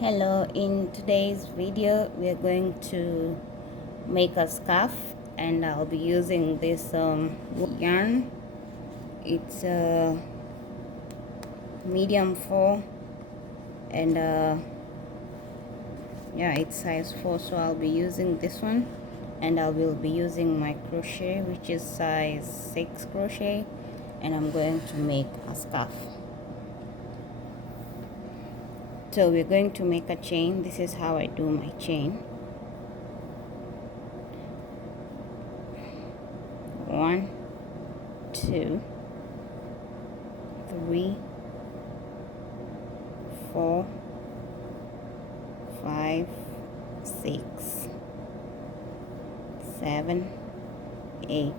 Hello, in today's video we are going to make a scarf, and I'll be using this yarn. It's a medium 4, and yeah, it's size 4, so I'll be using this one, and I will be using my crochet, which is size 6 crochet, and I'm going to make a scarf. So we're going to make a chain. This is how I do my chain. 1, 2, 3, 4, 5, 6, 7, 8,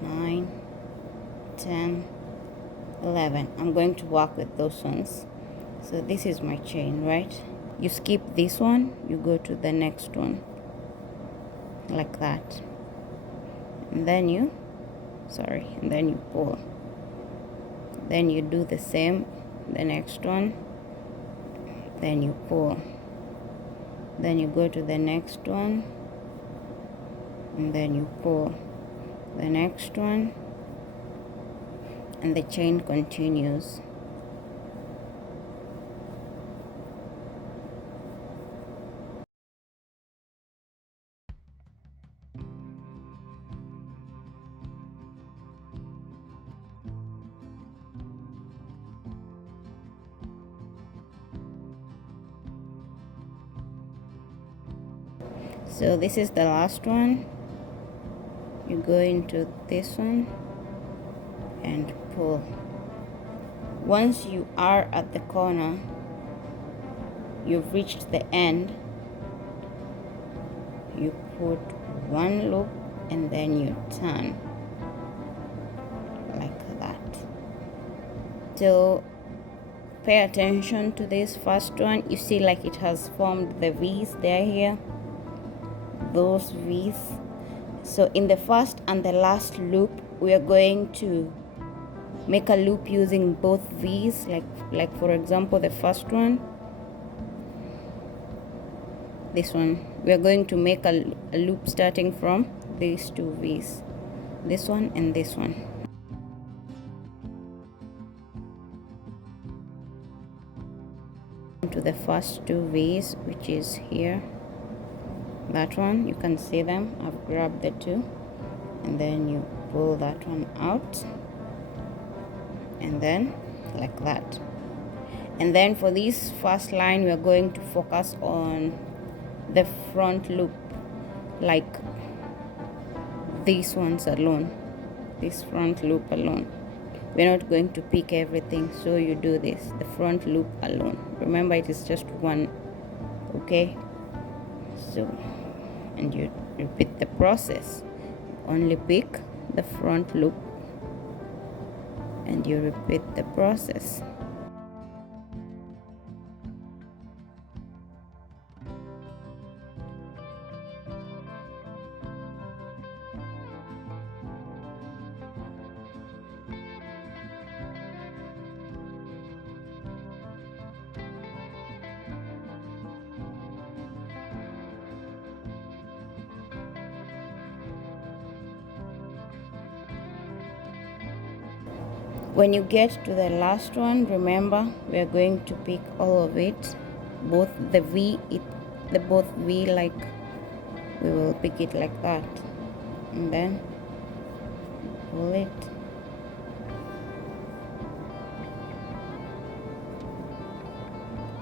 9, 10, 11. I'm going to work with those ones. So this is my chain, right? You skip this one, you go to the next one, like that, and then you pull. Then you do the same, the next one, then you pull. Then you go to the next one, and then you pull the next one, and the chain continues. So this is the last one. You go into this one and pull. Once you are at the corner, you've reached the end, you put one loop and then you turn like that. So pay attention to this first one. You see, like, it has formed the V's there, here, those V's. So in the first and the last loop, we are going to make a loop using both V's, like for example the first one, this one. We are going to make a loop starting from these two V's, this one and this one. To the first two V's, which is here, that one, you can see them. I've grabbed the two, and then you pull that one out, and then like that. And then for this first line, we are going to focus on the front loop, like these ones alone, this front loop alone. We're not going to pick everything, so you do this, the front loop alone. Remember, it is just one, okay? So, and you repeat the process. Only pick the front loop and you repeat the process. When you get to the last one, remember, we are going to pick all of it, both the V, both V, like we will pick it like that, and then pull it.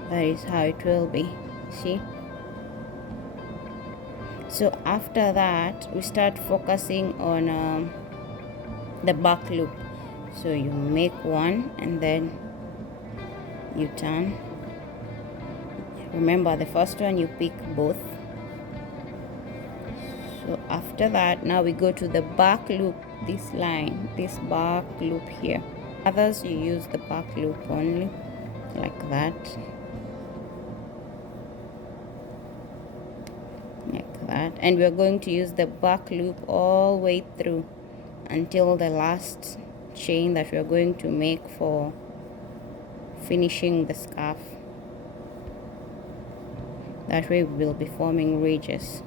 That is how it will be, see? So after that, we start focusing on the back loop. So you make one and then you turn. Remember, the first one you pick both. So after that, now we go to the back loop, this line, this back loop here. Others, you use the back loop only, like that, like that. And we're going to use the back loop all the way through until the last chain that we are going to make for finishing the scarf. That way we'll be forming ridges.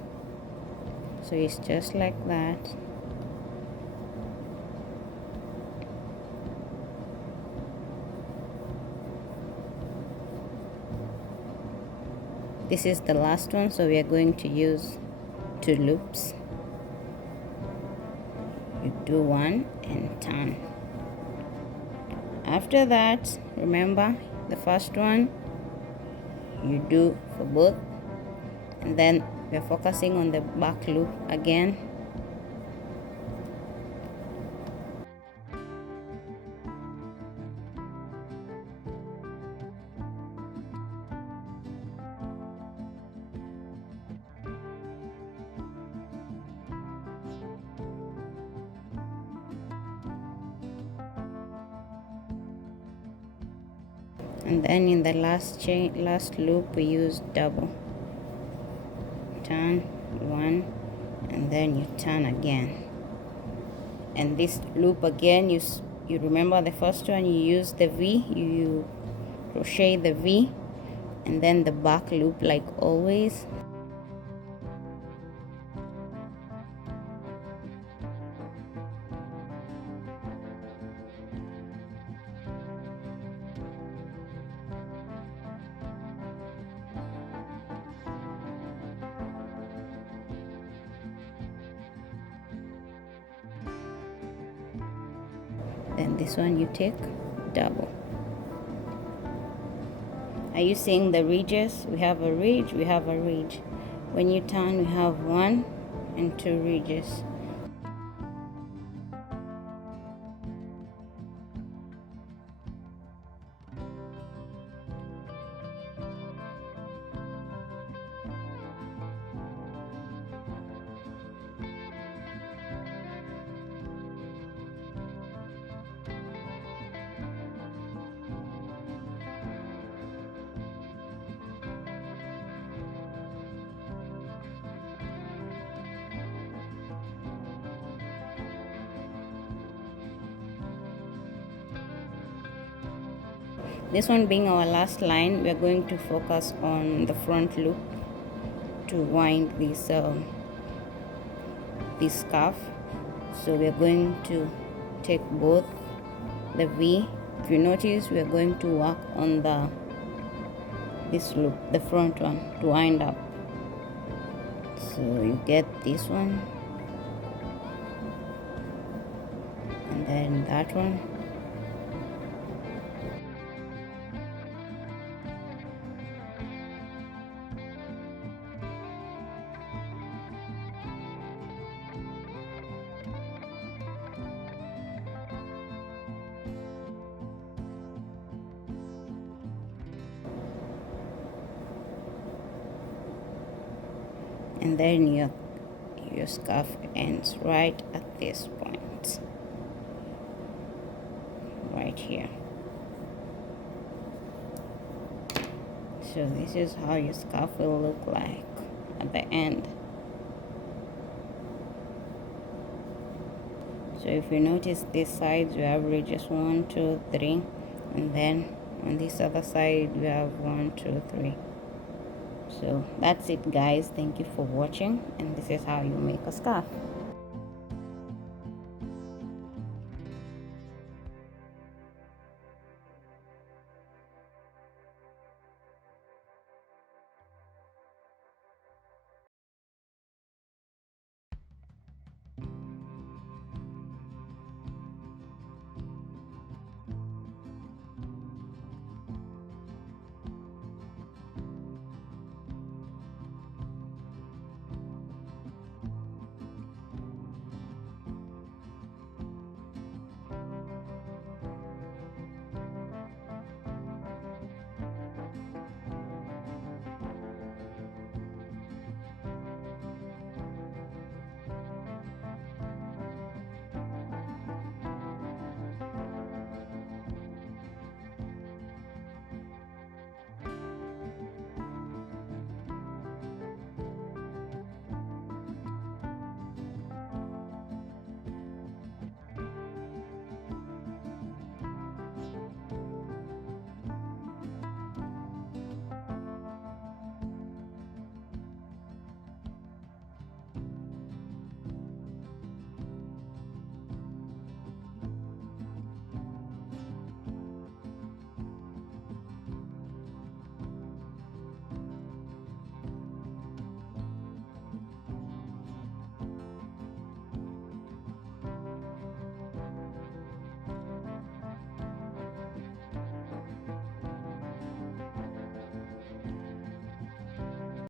So it's just like that. This is the last one, so we are going to use 2 loops. You do one and turn. After that, remember the first one you do for both, and then we're focusing on the back loop again. And then in the last loop we use double. Turn one, and then you turn again. And this loop again, you remember the first one, you use the V, you crochet the V, and then the back loop like always. Then this one you take double. Are you seeing the ridges? We have a ridge, we have a ridge. When you turn, we have 1 and 2 ridges. This one being our last line, we are going to focus on the front loop to wind this scarf. So we are going to take both the V. If you notice, we are going to work on this loop, the front one, to wind up. So you get this one, and then that one. And then your scarf ends right at this point, right here. So this is how your scarf will look like at the end. So if you notice, these sides we have ridges 1, 2, 3, and then on this other side we have 1, 2, 3. So that's it, guys. Thank you for watching, and this is how you make a scarf.